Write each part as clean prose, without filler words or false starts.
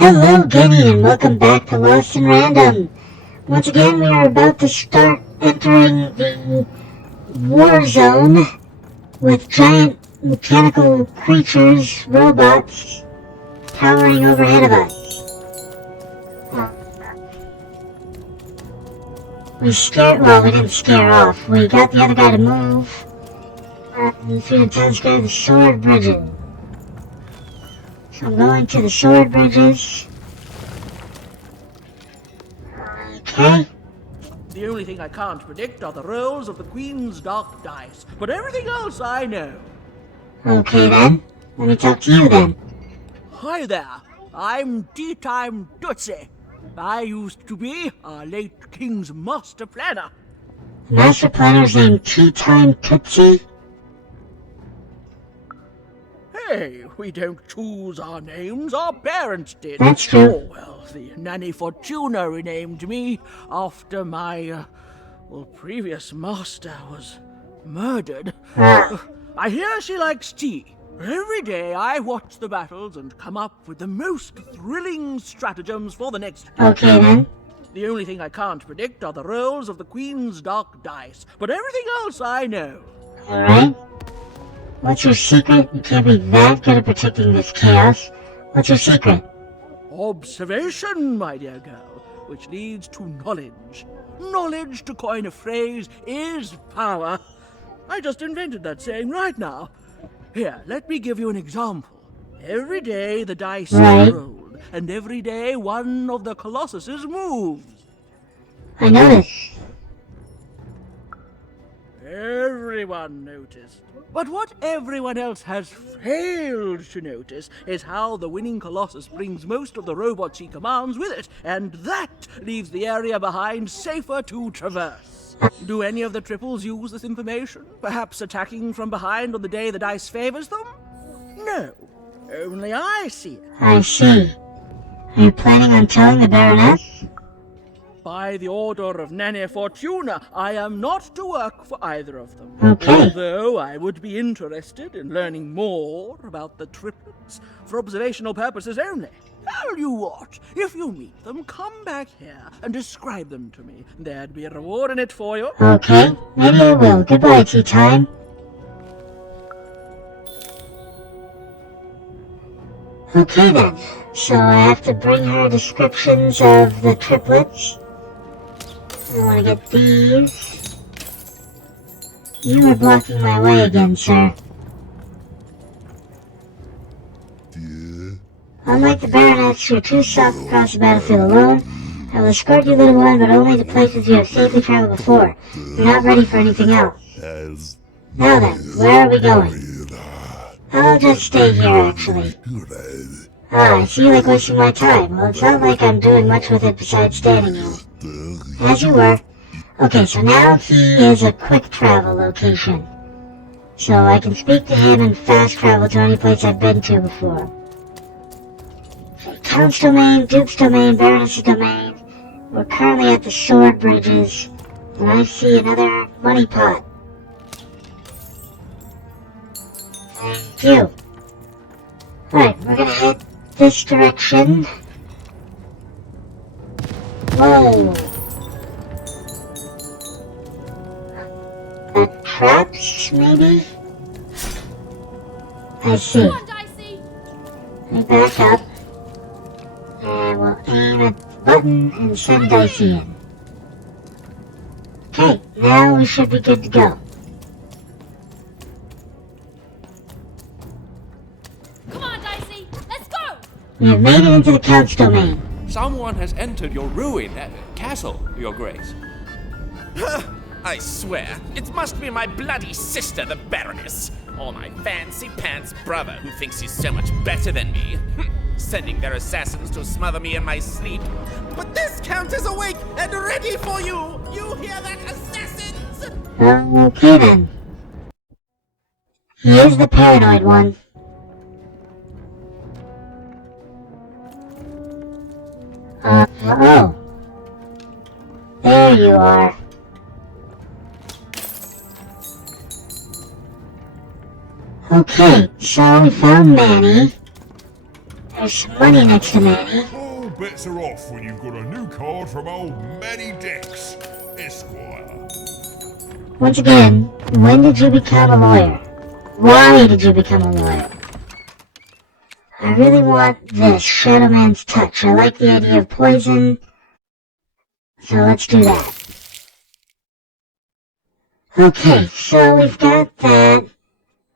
Hello gaming and welcome back to Lost in Random. Once again we are about to start entering the Warzone with giant mechanical creatures, robots, towering overhead of us. We didn't scare off. We got the other guy to move. Through the town square, the sword bridges. So I'm going to the sword bridges. Okay. The only thing I can't predict are the rolls of the Queen's dark dice, but everything else I know. Okay then, let me talk to you then. Hi there, I'm Tea-Time Tootsie. I used to be our late King's master planner. The master planner's named Tea-Time Tootsie? Hey, we don't choose our names, our parents did. That's true. Oh, well, the Nanny Fortuna renamed me after my, previous master was murdered. I hear she likes tea. Every day I watch the battles and come up with the most thrilling stratagems for the next game. Okay then. The only thing I can't predict are the rolls of the Queen's dark dice, but everything else I know. Alright. What's your secret? You can't be that good at protecting this chaos. What's your secret? Observation, my dear girl, which leads to knowledge. Knowledge, to coin a phrase, is power. I just invented that saying right now. Here, let me give you an example. Every day the dice are rolled, and every day one of the colossuses moves. I noticed. Everyone noticed. But what everyone else has failed to notice is how the winning Colossus brings most of the robots he commands with it, and that leaves the area behind safer to traverse. Do any of the triples use this information? Perhaps attacking from behind on the day the dice favors them? No. Only I see it. I see. Are you planning on telling the Baroness? By the order of Nanny Fortuna, I am not to work for either of them. Okay. Although I would be interested in learning more about the triplets for observational purposes only. Tell you what, if you meet them, come back here and describe them to me. There'd be a reward in it for you. Okay, maybe I will. Goodbye, Tea-Time. Okay then, so I have to bring her descriptions of the triplets. I want to get these. You are blocking my way again, sir. Unlike the Baroness, you're too soft to cross the battlefield alone. I will escort you, little one, but only to places you have safely traveled before. You're not ready for anything else. Now then, where are we going? I'll just stay here, actually. I see you like wasting my time. Well, it's not like I'm doing much with it besides standing here. As you were. Okay, so now he is a quick travel location. So I can speak to him and fast travel to any place I've been to before. Count's domain, Duke's domain, Baroness's domain. We're currently at the sword bridges, and I see another money pot. Thank you. Alright, we're gonna head this direction. Whoa! Traps, maybe? I see. Come on, Dicey. Let me back up. And we'll aim at the button and send Dicey in. Okay, now we should be good to go. Come on, Dicey. Let's go. We have made it into the Count's domain. Someone has entered your castle, Your Grace. I swear, it must be my bloody sister, the Baroness, or my fancy-pants brother who thinks he's so much better than me, sending their assassins to smother me in my sleep. But this Count is awake and ready for you! You hear that, assassins? Okay then. He is the paranoid one. Oh. There you are. Okay, so we found Manny. There's some money next to Manny. All bets are off when you've got a new card from old Manny Dix, Esquire. Once again, when did you become a lawyer? Why did you become a lawyer? I really want this, Shadow Man's touch. I like the idea of poison, so let's do that. Okay, so we've got that.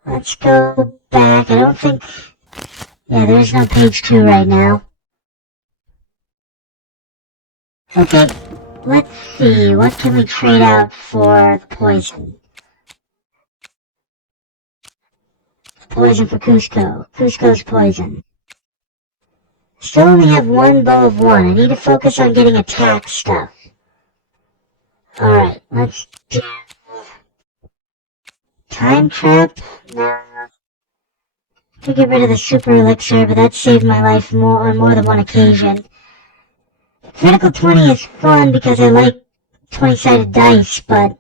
Let's go back. I don't think... Yeah, there is no page 2 right now. Okay, let's see. What can we trade out for the poison? Poison for Cusco. Cusco's poison. Still only have one bow of 1. I need to focus on getting attack stuff. Alright, let's do... Time trap? No. To get rid of the super elixir, but that saved my life on more than one occasion. Critical 20 is fun because I like 20-sided dice, but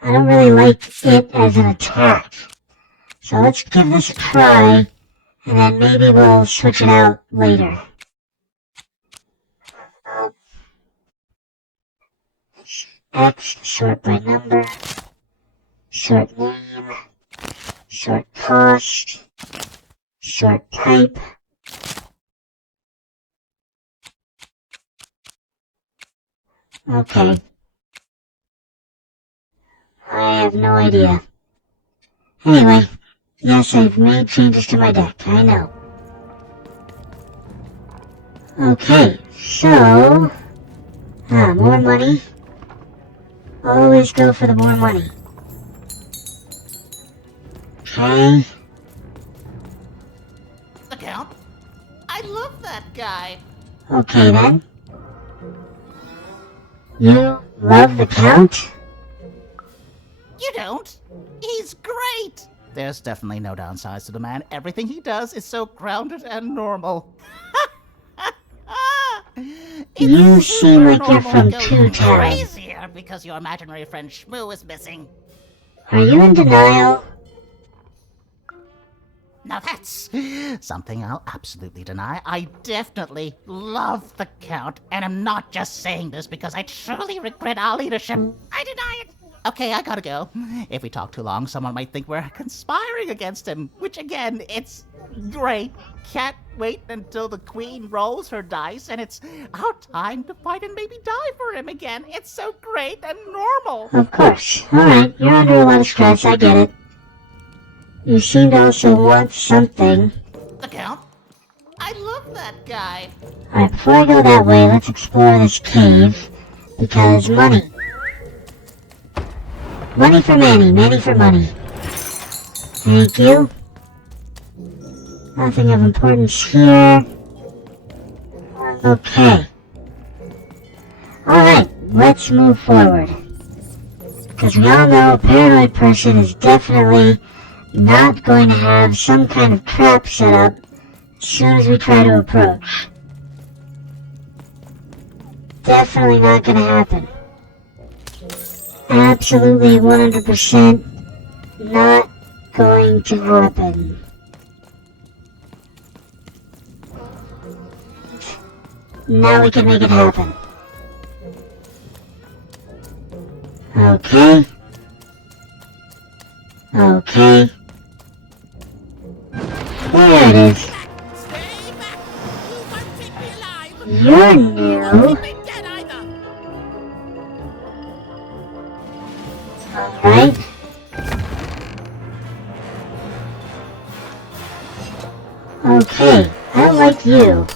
I don't really like it as an attack. So let's give this a try, and then maybe we'll switch it out later. X, sort by number, sort name, sort cost, sort type. Okay. I have no idea. Anyway, yes, I've made changes to my deck, I know. Okay, so... more money. Always go for the more money. Okay. The Count? I love that guy. Okay then. You love the Count? You don't? He's great! There's definitely no downsides to the man. Everything he does is so grounded and normal. You seem like you're from Two Town. Crazier because your imaginary friend Shmoo is missing. Are you in denial? Now that's something I'll absolutely deny. I definitely love the Count, and I'm not just saying this because I truly regret our leadership. I deny it. Okay, I gotta go. If we talk too long, someone might think we're conspiring against him, which again, it's great. Can't wait until the queen rolls her dice and it's our time to fight and maybe die for him again. It's so great and normal. Of course. Alright, you're under a lot of stress, I get it. You seem to also want something. The Count? I love that guy. Alright, before I go that way, let's explore this cave. Because money. Money for Manny, Manny for money. Thank you. Nothing of importance here. Okay. Alright, let's move forward. Because we all know a paranoid person is definitely not going to have some kind of trap set up as soon as we try to approach. Definitely not going to happen. Absolutely 100% not going to happen. Now we can make it happen. Okay. Okay. There it is. You're new. Alright. Okay, I like you.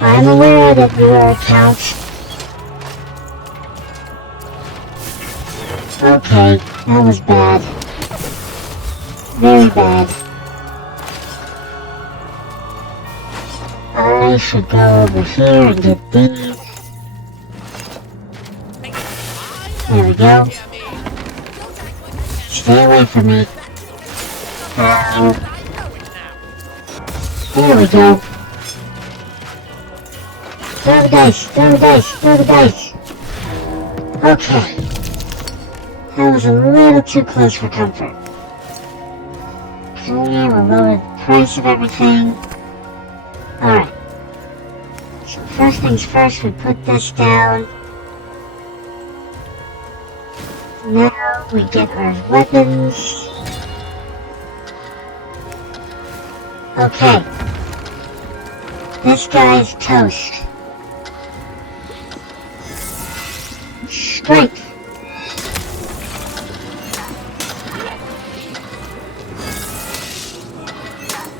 I'm aware that you are a Count. Okay, that was bad. Very bad. I should go over here and get these. There we go. Stay away from me. There we go. Throw the dice, throw the dice, throw the dice. Okay. That was a little too close for comfort. Okay, we'll lower the price of everything. Alright. So first things first, we put this down. Now we get our weapons. Okay. This guy's toast. Strength.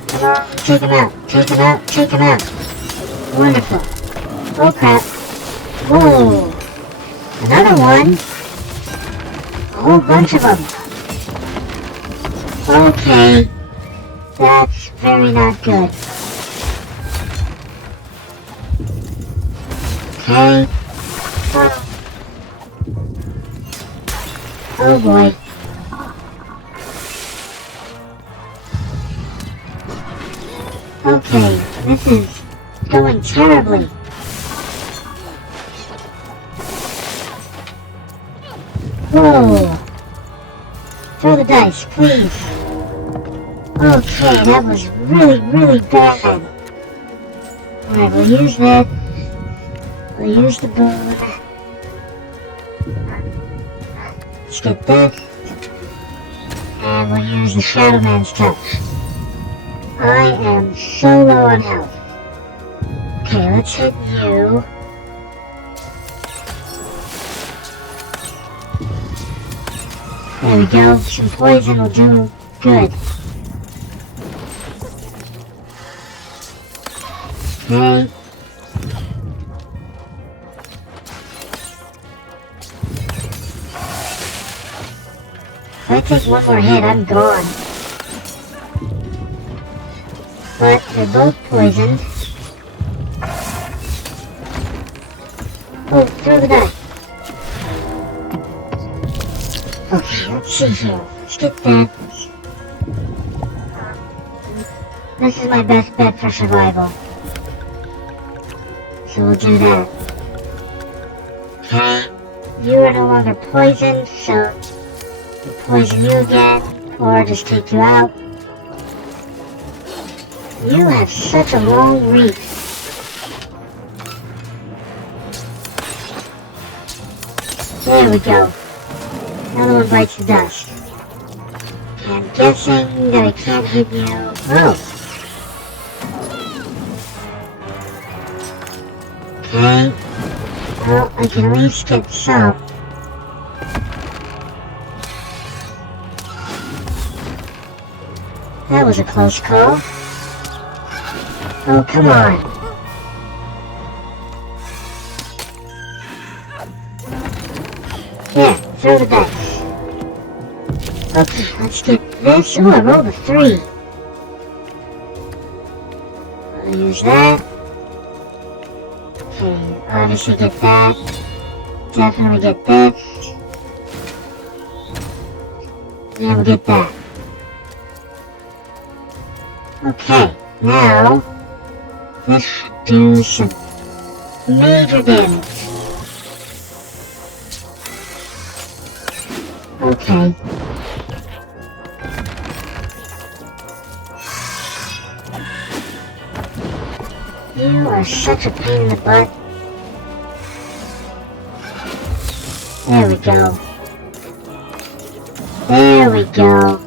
Come on, take him out, take him out, take him out. Wonderful. Oh crap. Whoa. Another one. A whole bunch of them. Okay. That's very not good. Okay. Oh boy. Okay, this is going terribly. Whoa. Throw the dice, please. Okay, that was really, really bad. Alright, we'll use that. We'll use the boon. Let's get that. And we'll use the Shadow Man's touch. I am so low on health. Okay, let's hit you. There we go. Some poison will do good. Okay. If I take one more hit, I'm gone. But they're both poisoned. Oh, throw the die. Okay, let's see here. Let's get that. This is my best bet for survival. So we'll do that. Okay. You are no longer poisoned, so we'll poison you again, or just take you out. You have such a long reach. There we go. Another one bites the dust. Okay, I'm guessing that I can't hit you. Oh. Okay. Well, I can at least get some. That was a close call. Oh, come on. Yeah, throw the dice. Okay, let's get this. Oh, I rolled a 3. I'll use that. Okay, obviously get that. Definitely get this. And we'll get that. Okay, now this should do some major damage. Okay. You are such a pain in the butt. There we go. There we go.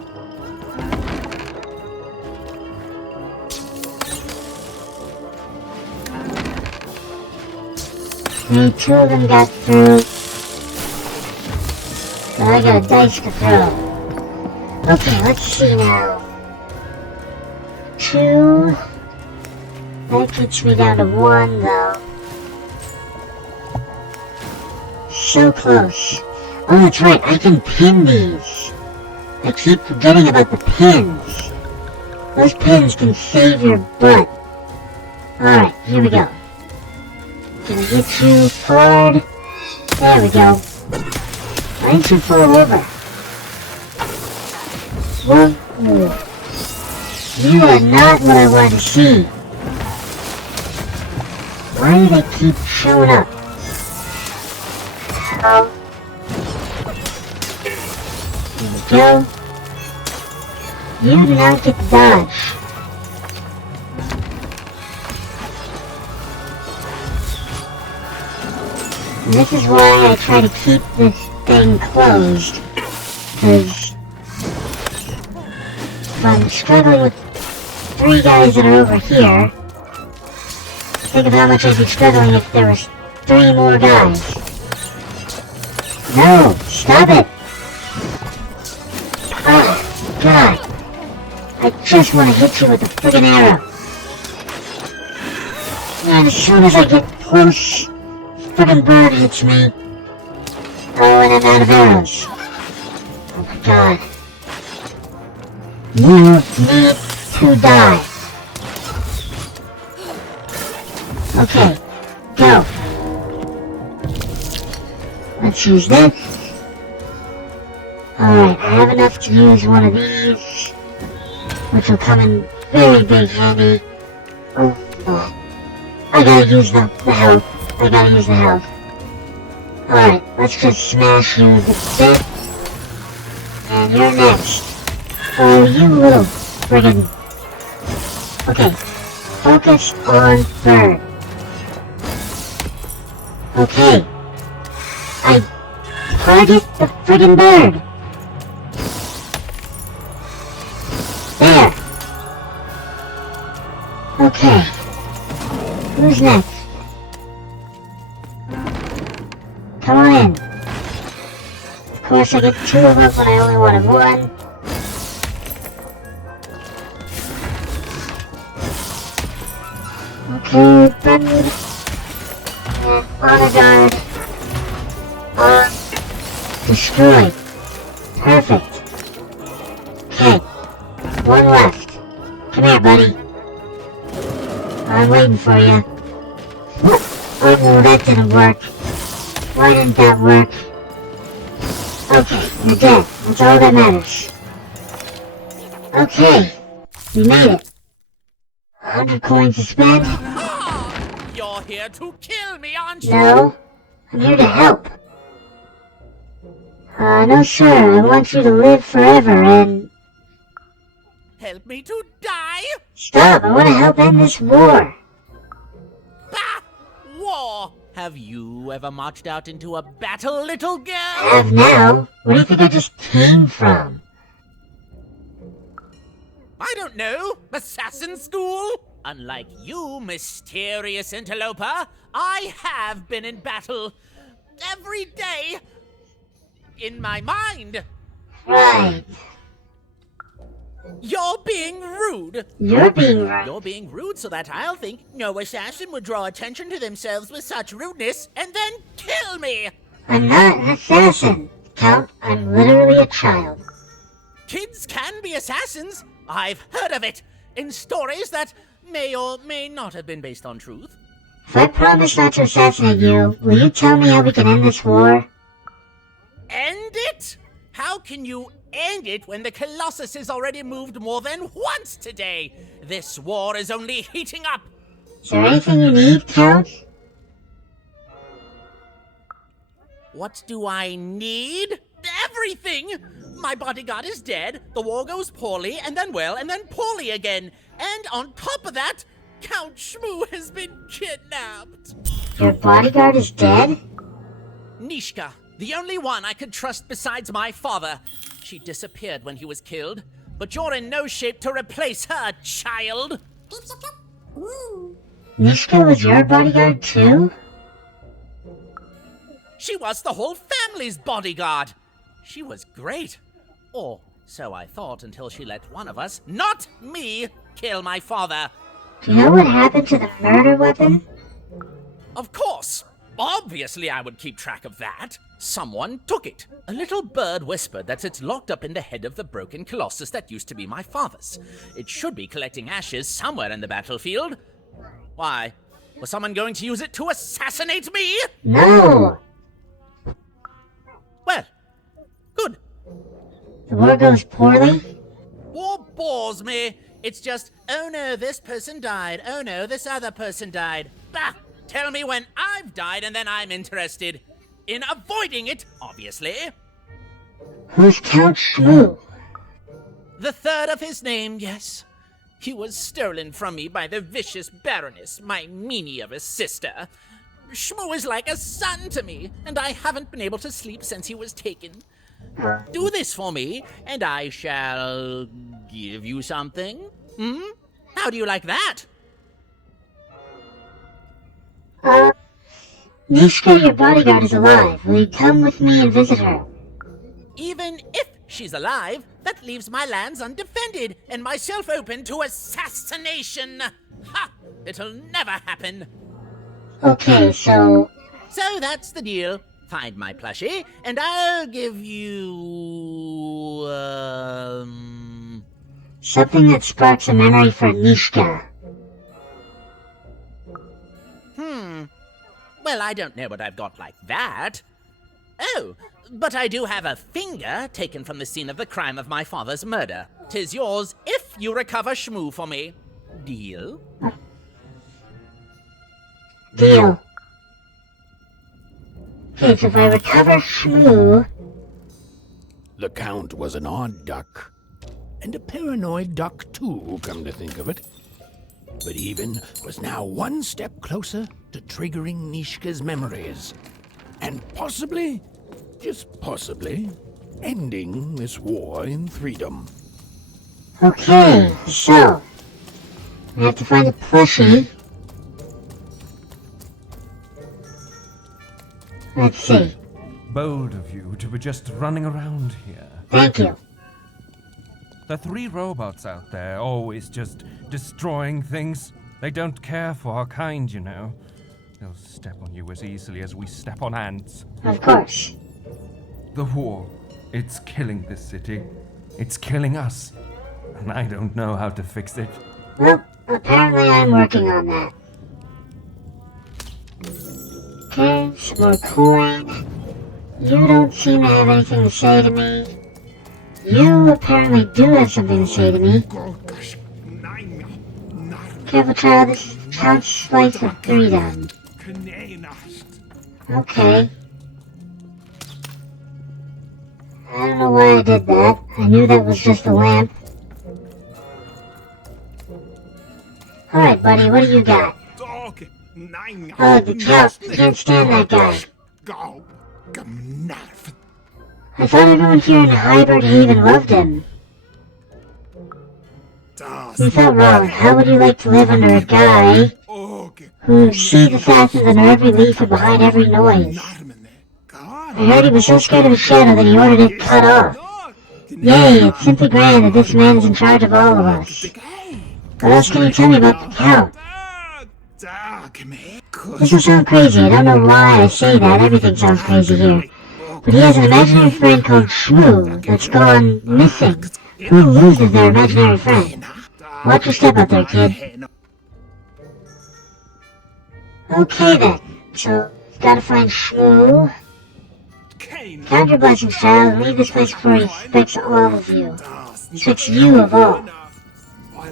Okay, 2 of them got through. So I got a dice to throw. Okay, let's see now. 2. That gets me down to 1 though. So close. Oh, that's right, I can pin these. I keep forgetting about the pins. Those pins can save your butt. Alright, here we go. Gonna get you forward. There we go. I ain't too far over. Whoa. You are not what I want to see. Why do they keep showing up? go. You do not get to dodge. And this is why I try to keep this thing closed, because if I'm struggling with 3 guys that are over here, think of how much I'd be struggling if there was 3 more guys. No! Stop it! Oh, God! I just want to hit you with a friggin' arrow. And as soon as I get close, friggin' bird hits me. Oh, and I'm out of arrows. Oh my God. You need to die. Okay, go. Let's use this. Alright, I have enough to use one of these, which will come in very big handy. Oh, I gotta use the health. I gotta use the health. Alright, let's just smash you with this. And you're next. Oh, you little friggin'... Okay, focus on bird. Okay. I target the friggin' bird. There. Okay. Who's next? Come on in. Of course I get 2 of them when I only wanted 1. Okay, then... Honor guard. Destroyed. Perfect. Okay. 1 left. Come here, buddy. I'm waiting for you. Oh no, that didn't work. Why didn't that work? Okay, you're dead. That's all that matters. Okay. We made it. 100 coins to spend. You're here to kill me, aren't you? No. I'm here to help. No sir, I want you to live forever and... Help me to die? Stop, I want to help end this war. Bah! War! Have you ever marched out into a battle, little girl? I have now. Where do you think I just came from? I don't know. Assassin school? Unlike you, mysterious interloper, I have been in battle. Every day. In my mind. Right. You're being rude. You're being right. You're being rude so that I'll think no assassin would draw attention to themselves with such rudeness and then kill me. I'm not an assassin. Count, I'm literally a child. Kids can be assassins. I've heard of it. In stories that may or may not have been based on truth. If I promise not to assassinate you, will you tell me how we can end this war? End it? How can you end it when the Colossus has already moved more than once today? This war is only heating up. Is there anything you need, Count? What do I need? Everything! My bodyguard is dead, the war goes poorly, and then well, and then poorly again. And on top of that, Count Shmoo has been kidnapped. Your bodyguard is dead? Nishka, the only one I could trust besides my father. She disappeared when he was killed, but you're in no shape to replace her, child. Nishka was your bodyguard too? She was the whole family's bodyguard. She was great. Or so I thought until she let one of us, not me, kill my father. Do you know what happened to the murder weapon? Of course. Obviously I would keep track of that. Someone took it. A little bird whispered that it's locked up in the head of the broken colossus that used to be my father's. It should be collecting ashes somewhere in the battlefield. Why? Was someone going to use it to assassinate me? No! Well, good. The war goes poorly? War bores me. It's just, oh no, this person died. Oh no, this other person died. Bah! Tell me when I've died and then I'm interested. In avoiding it, obviously. Who's Count Shmoo? The third of his name, yes. He was stolen from me by the vicious Baroness, my meanie of a sister. Shmoo is like a son to me, and I haven't been able to sleep since he was taken. Do this for me, and I shall give you something. How do you like that? Nishka, your bodyguard, is alive. Will you come with me and visit her? Even if she's alive, that leaves my lands undefended and myself open to assassination. Ha! It'll never happen. Okay, so... So that's the deal. Find my plushie, and I'll give you... something that sparks a memory for Nishka. Well, I don't know what I've got like that. Oh, but I do have a finger taken from the scene of the crime of my father's murder. 'Tis yours if you recover Shmoo for me. Deal? Deal. Okay, so if I recover Shmoo... The Count was an odd duck. And a paranoid duck, too, come to think of it. But even was now one step closer to triggering Nishka's memories. And possibly, just possibly, ending this war in freedom. Okay, so... I have to find a plushie. Let's see. Bold of you to be just running around here. Thank you. The 3 robots out there always just destroying things. They don't care for our kind, you know. They'll step on you as easily as we step on ants. Of course. The war, it's killing this city. It's killing us. And I don't know how to fix it. Well, apparently I'm working on that. Okay, some more coin. You don't seem to have anything to say to me. You apparently do have something to say to me. Careful, child, this is Count's Slice of Freedom. Okay. I don't know why I did that. I knew that was just a lamp. Alright, buddy, what do you got? Oh, the Count. You can't stand that guy. I thought everyone here in Hybrid Haven loved him. You thought wrong. How would you like to live under a guy who sees assassins under every leaf and behind every noise? I heard he was so scared of the shadow that he ordered it cut off. Yay, it's simply grand that this man is in charge of all of us. What else can you tell me about the Count? This will sound crazy. I don't know why I say that. Everything sounds crazy here. But he has an imaginary friend called Shmoo that's gone missing. Who loses their imaginary friend? Watch your step out there, kid. Okay then. So, gotta find Shmoo. Count your blessings, child, and leave this place before he spicks all of you. Spicks you of all.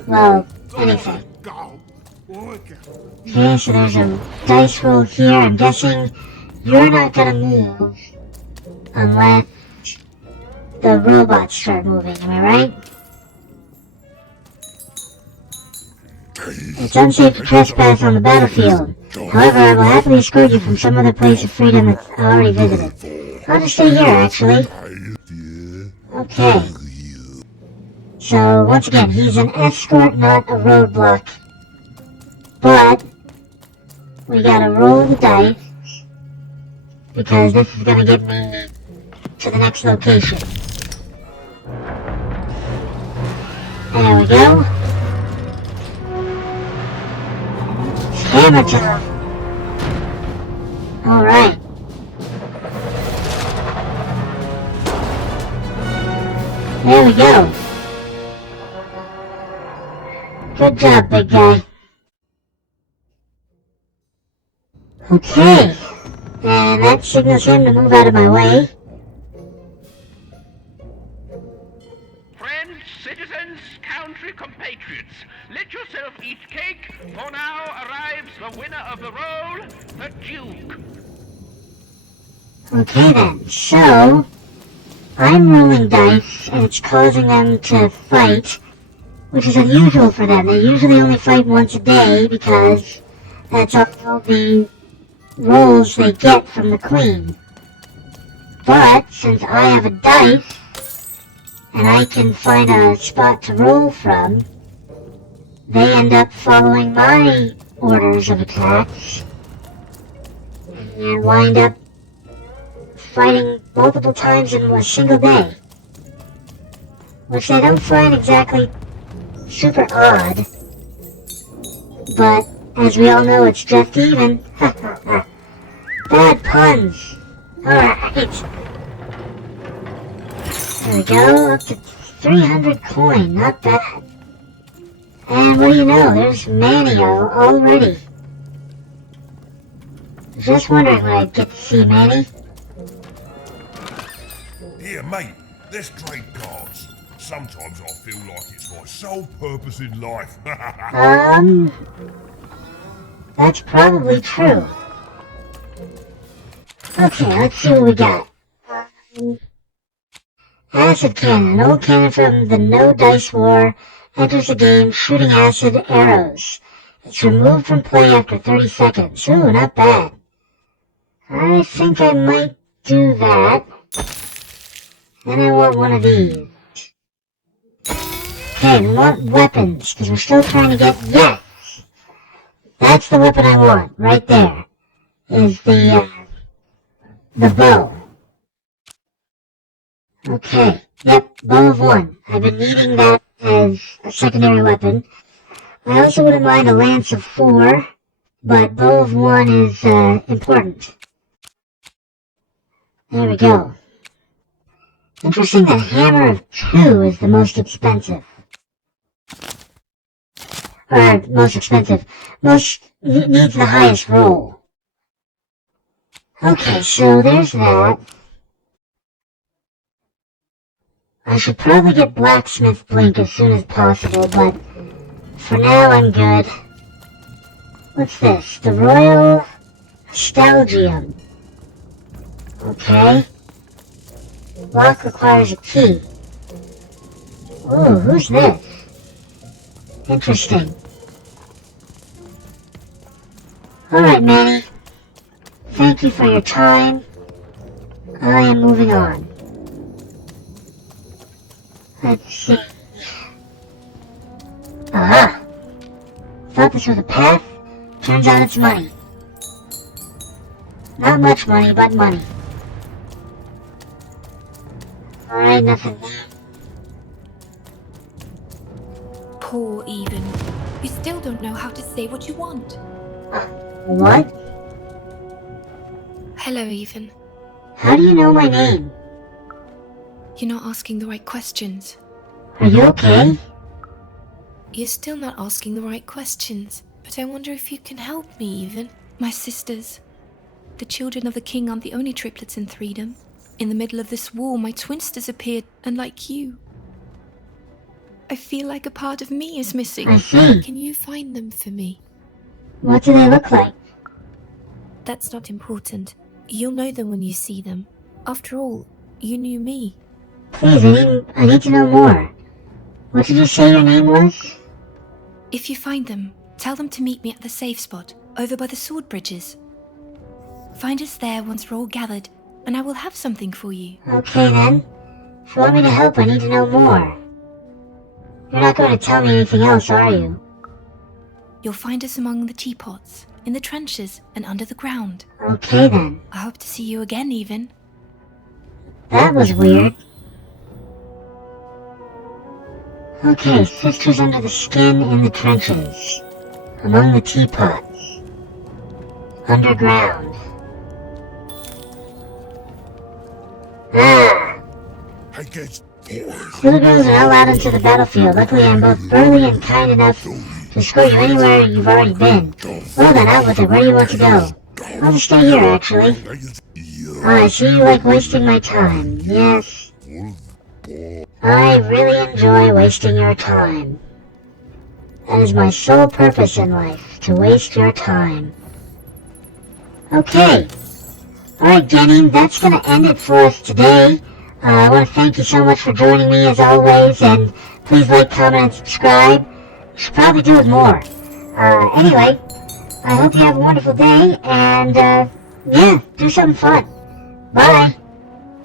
Well, anything. Okay, so there's a dice roll here. I'm guessing you're not gonna move unless the robots start moving, am I right? It's unsafe to trespass on the battlefield. However, I will happily escort you from some other place of freedom that's already visited. I'll just stay here, actually. Okay. So, once again, he's an escort, not a roadblock. But, we gotta roll the dice, because this is gonna get me to the next location. There we go. It's hammer time. Alright. There we go. Good job, big guy. Okay. And that signals him to move out of my way. Friends, citizens, country compatriots, let yourself eat cake, for now arrives the winner of the role, the Duke. Okay then, so... I'm rolling dice, and it's causing them to fight, which is unusual for them. They usually only fight once a day, because that's all the rolls they get from the queen. But, since I have a dice, and I can find a spot to roll from, they end up following my orders of attacks, and wind up fighting multiple times in a single day. Which I don't find exactly super odd, but as we all know, it's just even. Bad puns. Alright. There we go, up to 300 coin, not bad. And what do you know, there's Manio already. Just wondering when I'd get to see Manny. Here, mate, let's trade cards. Sometimes I feel like it's my sole purpose in life. That's probably true. Okay, let's see what we got. Acid Cannon, an old cannon from the No Dice War, enters the game shooting acid arrows. It's removed from play after 30 seconds. Ooh, not bad. I think I might do that. Then I want one of these. Okay, we want weapons, because we're still trying to get... Yes! That's the weapon I want, right there. Is the bow. Okay, yep, bow of one. I've been needing that as a secondary weapon. I also wouldn't mind a lance of 4, but bow of 1 is important. There we go. Interesting that hammer of 2 is the most expensive. Or, most expensive. Needs the highest roll. Okay, so there's that. I should probably get Blacksmith Blink as soon as possible, but for now I'm good. What's this? The Royal Nostalgium. Okay. Lock requires a key. Ooh, who's this? Interesting. Alright, Manny. Thank you for your time. I am moving on. Let's see. Aha! Thought this was a path? Turns out it's money. Not much money, but money. Alright, nothing there. Poor Even. You still don't know how to say what you want. What? Hello, Even. How do you know my name? You're not asking the right questions. Are you okay? You're still not asking the right questions. But I wonder if you can help me, Even. My sisters. The children of the king aren't the only triplets in Threedom. In the middle of this war, my twins disappeared, unlike you. I feel like a part of me is missing. I see. Can you find them for me? What do they look like? That's not important. You'll know them when you see them. After all, you knew me. Please, I need to know more. What did you say your name was? If you find them, tell them to meet me at the safe spot, over by the sword bridges. Find us there once we're all gathered, and I will have something for you. Okay then. If you want me to help, I need to know more. You're not going to tell me anything else, are you? You'll find us among the teapots, in the trenches, and under the ground. Okay then. I hope to see you again, Even. That was weird. Okay, sisters under the skin in the trenches. Among the teapots. Underground. Ah! Little girls are not allowed into the battlefield. Luckily, I'm both burly and kind enough to escort you anywhere you've already been. Well then, out with it. Where do you want to go? I'll just stay here, actually. I see you like wasting my time. Yes. I really enjoy wasting your time. That is my sole purpose in life, to waste your time. Okay. Alright, Jenny, that's gonna end it for us today. I want to thank you so much for joining me as always, and please like, comment, and subscribe. Should probably do it more. Anyway, I hope you have a wonderful day, and, yeah, do something fun. Bye!